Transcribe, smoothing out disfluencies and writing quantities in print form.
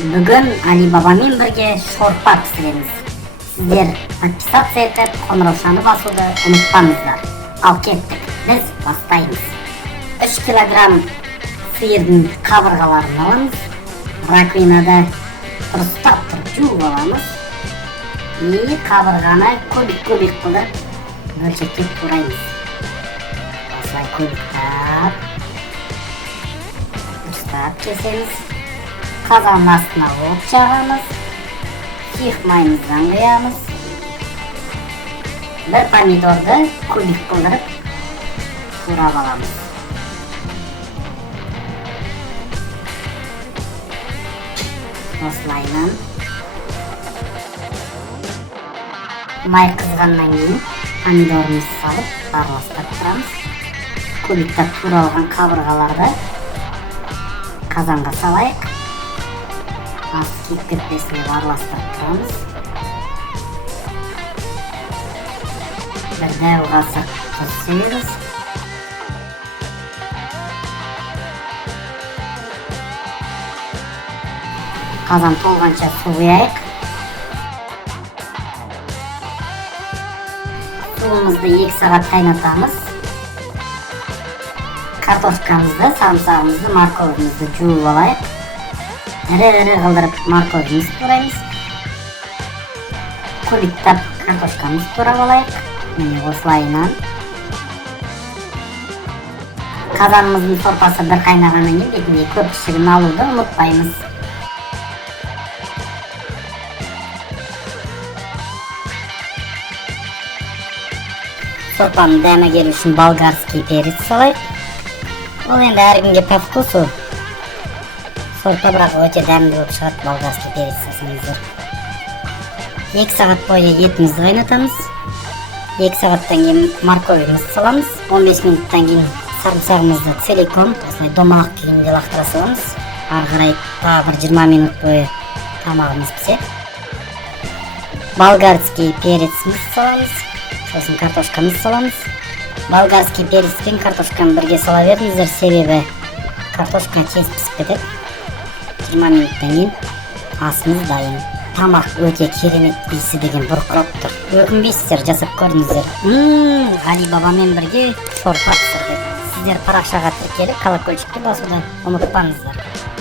Бүгін Алибабамен бірге шорпа пісіреміз. Сіздер подписаться етіп, қоңыраушаны басуды ұмытпаңыздар. Ал кеттік, біз бастаймыз. 3 килограмм сиырдың қабырғаларын аламыз. Раковинада дұрыстап тұрып жуып аламыз. И қабырғаны көбік қылып бөлшектеп тураймыз. Осылай көбіктап дұрыстап кесеміз. Қазанның астына от жағамыз. Сұйық майымыздан құямыз. Бір помидорды көбік қылдырып турап аламыз. Осылайынан май қызғаннан кейін помидорымызды салып араластырып тұрамыз. Көбіктеп туралған қабырғаларды қазанға салайық. Асты киіп кетпесін деп араластырып тұрамыз. Бір дәу қасық тұз себеміз. Қазан толғанша су құяйық. Суымызды 2 сағат қайнатамыз. Картошкамызды, самсағымызды, морковымызды жуып алайық. Ірі қылдырып морковымызды тураймыз. Көбіктеп картошкамызды турап алайық. Міне осылайынан. Қазанымыздың сорпасы бір қайнағаннан кейін бетінде көпіршігін алуды ұмытпаймыз. Сорпаның дәмі келу үшін болгарский перец салайық. Ол енді әркімге по вкусу. Сорпа бірақ өте дәмді болып шығады, болгарский перец салсаңыздар. 2 сағат бойы етімізді қайнатамыз. 2 сағаттан кейін морковымызды саламыз. 15 минуттан кейін сарымсағымызды целиком осылай домалақ күйінде лақтыра саламыз. Ары қарай тағы 20 минут бойы тамағымыз піседі. Болгарский перецімізді саламыз. Сосын картошкамызды саламыз. Болгарский перец пен картошканы бірге сала беріңіздер, себебі картошка тез пісіп кетеді. 20 минуттан кейін асымыз дайын. Тамақ өте керемет, иісі деген бұрқырап тұр. Өкінбейсіздер, жасап көріңіздер. Алибабамен бірге шорпа пісірдік. Сіздер парақшаға тіркеліп колокольчикті басуды ұмытпаңыздар.